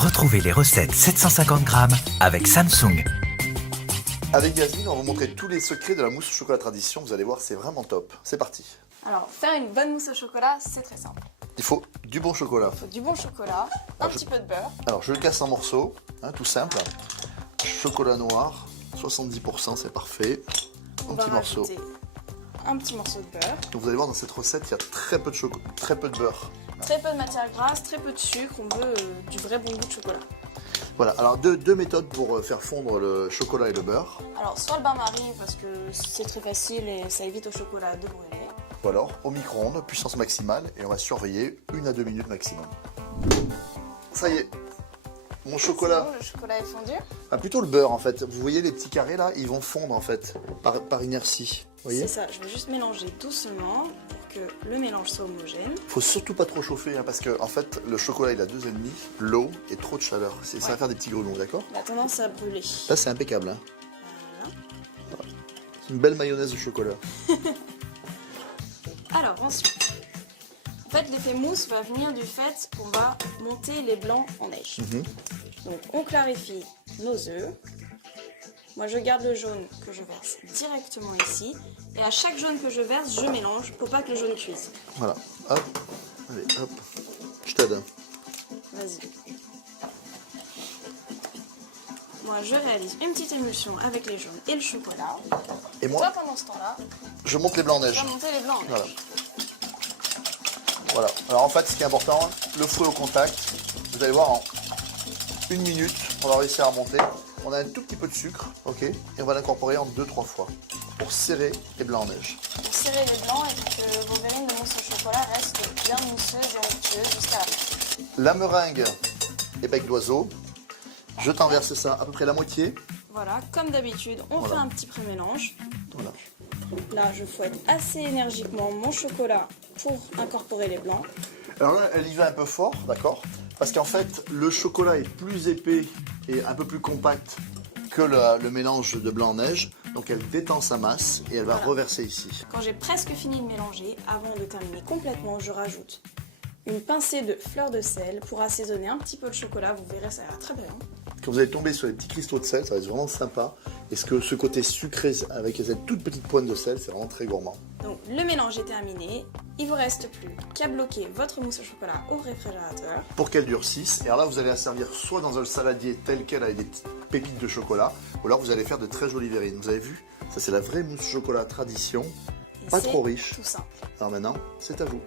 Retrouvez les recettes 750 grammes avec Samsung. Avec Yasmine, on va vous montrer tous les secrets de la mousse au chocolat tradition. Vous allez voir, c'est vraiment top. C'est parti. Alors, faire une bonne mousse au chocolat, c'est très simple. Il faut du bon chocolat. Il faut du bon chocolat, un petit peu de beurre. Alors, je le casse en morceaux, tout simple. Chocolat noir, 70%, c'est parfait. On Un va petit morceau. rajouter un petit morceau de beurre. Donc, vous allez voir, dans cette recette, il y a très peu de beurre. Très peu de matière grasse, très peu de sucre. On veut du vrai bon goût de chocolat. Voilà, alors deux méthodes pour faire fondre le chocolat et le beurre. Alors, soit le bain-marie, parce que c'est très facile et ça évite au chocolat de brûler. Ou alors, au micro-ondes, puissance maximale, et on va surveiller 1 à 2 minutes maximum. Ça y est, mon chocolat... Bon, le chocolat est fondu. Ah, plutôt le beurre en fait. Vous voyez les petits carrés là, ils vont fondre en fait, par inertie. Vous voyez ? C'est ça, je vais juste mélanger doucement pour que le mélange soit homogène. Faut surtout pas trop chauffer parce que en fait le chocolat il a 2 ennemis, l'eau et trop de chaleur. Ça va faire des petits grelons, d'accord ? Il a tendance à brûler. Là c'est impeccable. Hein. Voilà. C'est une belle mayonnaise de chocolat. Alors ensuite, en fait l'effet mousse va venir du fait qu'on va monter les blancs en neige. Donc on clarifie nos œufs. Moi je garde le jaune que je verse directement ici. Et à chaque jaune que je verse, je mélange pour pas que le jaune cuise. Voilà, hop, allez hop, je t'aide. Vas-y. Moi je réalise une petite émulsion avec les jaunes et le chocolat. Et Toi moi, pendant ce temps-là, je monte les blancs en tu neige. vas monter les blancs en neige. Voilà. Voilà, alors en fait ce qui est important, le fouet au contact, vous allez voir en 1 minute, on va réussir à remonter. On a un tout petit peu de sucre, ok, et on va l'incorporer en 2-3 fois pour serrer les blancs en neige. Pour serrer les blancs et pour que vos verrines de mousse au chocolat restent bien mousseuses et onctueuses jusqu'à la fin. La meringue et bec d'oiseau, je t'en verse ça à peu près la moitié. Voilà, comme d'habitude, on fait un petit pré-mélange. Voilà. Là, je fouette assez énergiquement mon chocolat pour incorporer les blancs. Alors là, elle y va un peu fort, d'accord ? Parce qu'en fait, le chocolat est plus épais et un peu plus compact que le mélange de blanc en neige. Donc elle détend sa masse et elle va reverser ici. Quand j'ai presque fini de mélanger, avant de terminer complètement, je rajoute une pincée de fleur de sel pour assaisonner un petit peu le chocolat. Vous verrez, ça ira très bien. Quand vous allez tomber sur les petits cristaux de sel, ça va être vraiment sympa. Et ce côté sucré avec cette toute petite pointe de sel, c'est vraiment très gourmand. Donc le mélange est terminé. Il vous reste plus qu'à bloquer votre mousse au chocolat au réfrigérateur. Pour qu'elle durcisse. Et alors là, vous allez la servir soit dans un saladier tel quel avec des petites pépites de chocolat, ou alors vous allez faire de très jolies verrines. Vous avez vu ? Ça, c'est la vraie mousse au chocolat tradition. Et Pas c'est trop riche. tout simple. Alors maintenant, c'est à vous.